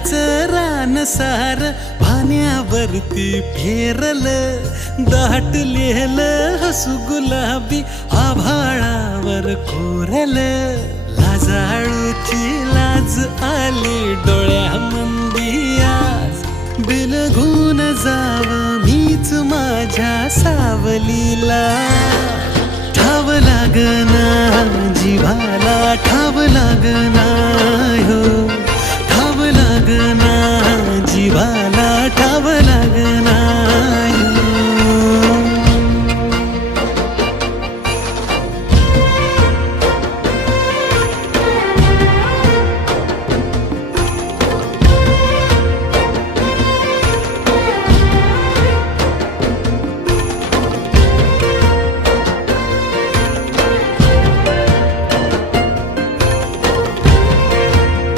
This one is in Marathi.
फुलाच रान सार पाण्यावरती फेरल, दाटलेलं हसू गुलाबी आभाळावर कोरल. लाजाळूची लाज आली डोळ्यामंदी आज, बिलगून जाव मीच माझ्या सावलीला. ठाव लागना जिव्हाला, ठाव लागना हो.